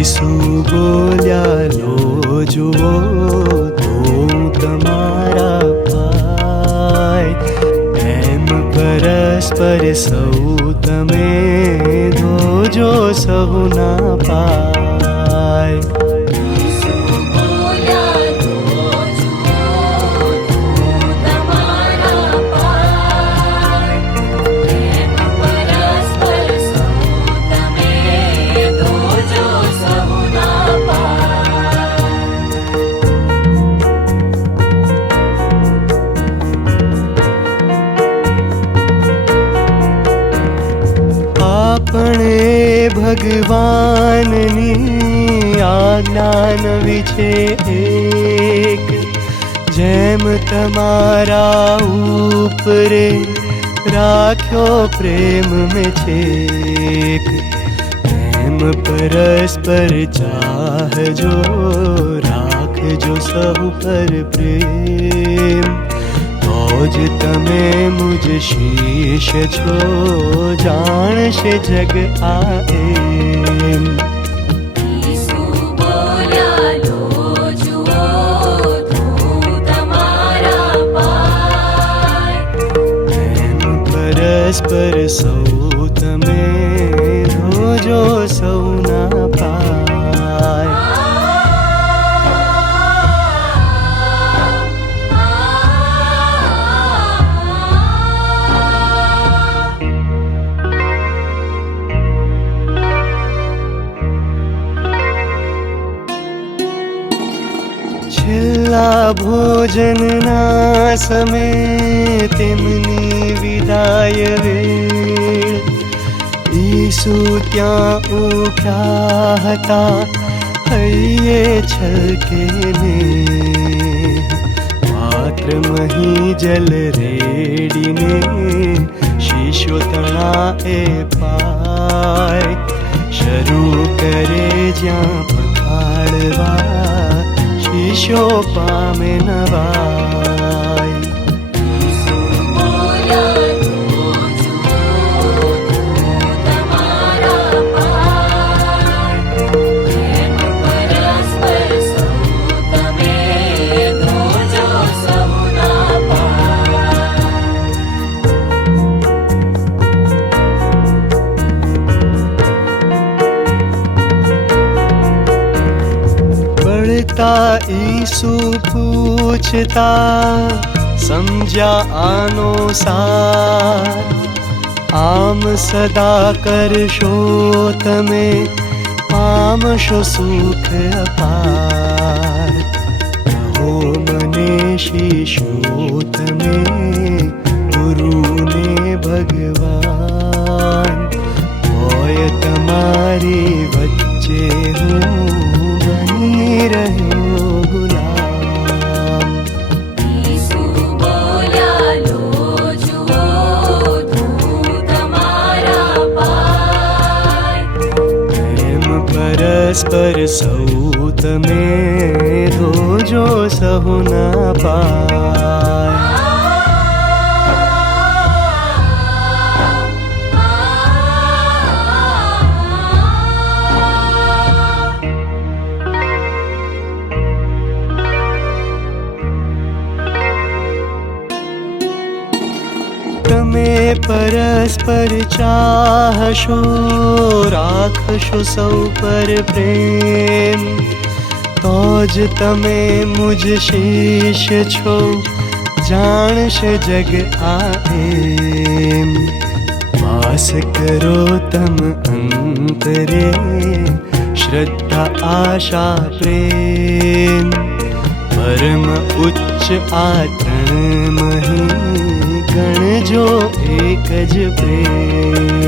ઈસુ બોલ્યા લો જુઓ તો તમારા ભાઈ, એમ પરસ્પર સૌ તમે ધોજો સહુના પાય. આપણે ભગવાનની આજ્ઞા નવી છે એક, જેમ તમારા ઉપરે રાખ્યો પ્રેમ મેં છેક, એમ પરસ્પર ચાહજો રાખજો સહુ પર પ્રેમ, જ તમે મુજ શીશ છો જાણશે જગ આ એમ. ઈસુ બોલ્યા લો જુઓ તો તમારા પાય, એમ પરસ્પર સૌ તમે ધોજો સૌના પાય. છેલ્લા ભોજનના સમયે તેમની વિદાય વેળ, ઈસુ ત્યાં ઉઠ્યા હતા હૈયે છલકે ને, પાત્ર મહી જલ રેડીને શીશો તણાએ પાય, શરૂ કરે જ્યાં પખાડવા શીશો પામે નવાય. ઈસુ બોલ્યા લો જુઓ તો તમારા પાય, એમ પરસ્પર સૌ તમે ધોજો સહુના પાય. બળતા ઈસુ પૂછતા સમજ્યા આનો સાર, આમ સદા કરશો તમે પામશો સુખ અપાર. કહો મને શીશો તમે ગુરુને ભગવાન, હોય તમારી વચ્ચે હું બની રહ્યો ગુલામ. ઈસુ બોલ્યા લો જુઓ તો તમારા પાય, એમ પરસ્પર સૌ તમે ધોજો સહુના પાય. તમે પરસ્પર ચાહશો રાખશો સૌ પર પ્રેમ, તો જ તમે મુજ શીશ છો જાણશે જગ આ એમ. વાસ કરો તમ અંતરે શ્રદ્ધા આશા પ્રેમ, પરમ ઉચ્ચ આ ત્રણ મહી ગણજો એક જ પ્રેમ.